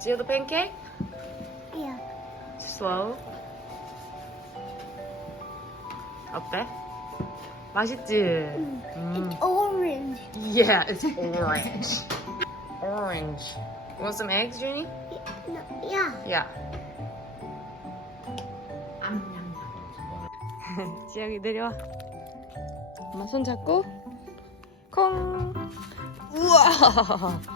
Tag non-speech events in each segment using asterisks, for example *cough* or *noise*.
지효도 팬케이크? Yeah. slow. 어때? 맛있지? 음. It's orange. Yeah, it's orange. orange. You want some eggs, Junie? No, yeah. Yeah. 지혁이 내려와. 엄마 손 잡고 콩. 우와.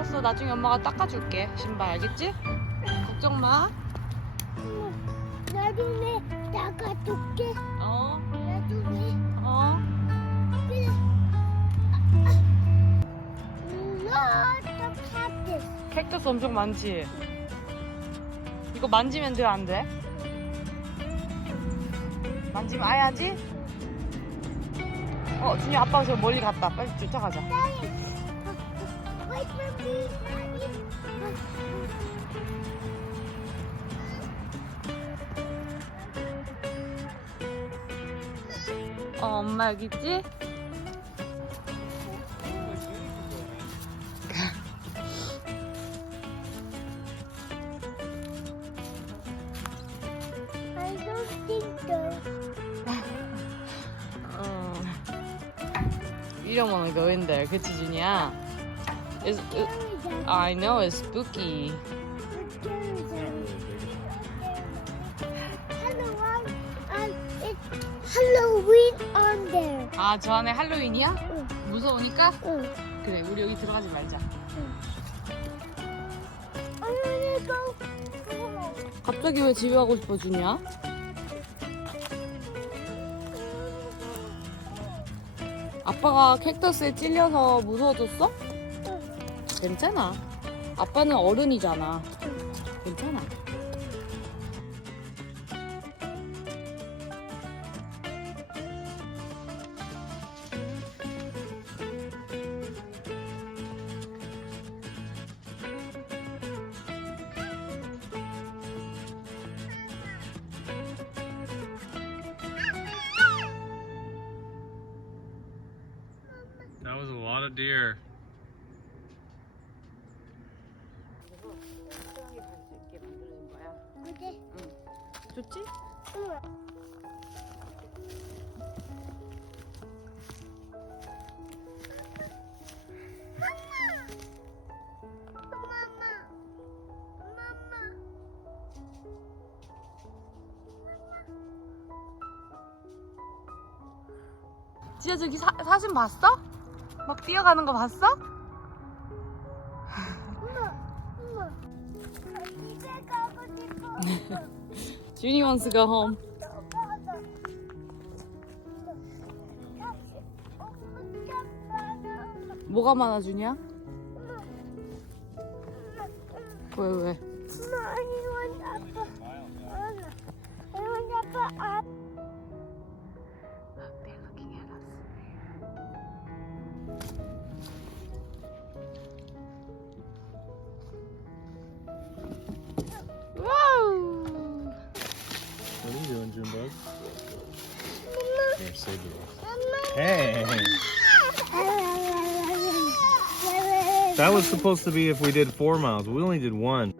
알았어. 나중에 엄마가 닦아줄게. 신발 알겠지? 걱정 마. 나중에 나가줄게. 어. 나중에. 어. 그래. Lots of cactus. 캡터스 엄청 많지? 이거 만지면 돼, 안 돼? 만지면 아야지? 어, 준이 아빠가 저 멀리 갔다. 빨리 쫓아가자. 어, 엄마 여기 있지? I don't think so. 어. You don't want to go in there, 그치, 준이야? It's, it, I know it's spooky. Halloween on there. 아, 저 안에 할로윈이야? 응. 무서우니까? 응. 그래, 우리 여기 들어가지 말자. Go. 갑자기 왜 집에 가고 싶어, 준이야? 아빠가 캡터스에 찔려서 무서워졌어? 괜찮아. 아빠는 어른이잖아. 괜찮아. 좋지? 응. 지아 저기 사, 사진 봤어? 막 뛰어가는 거 봤어? 엄마, 엄마. 집에 가고 싶어. *laughs* 준이 wants to go home. 뭐가 많아 준이야? 왜 왜? They're Hey! That was supposed to be if we did four miles. We only did one.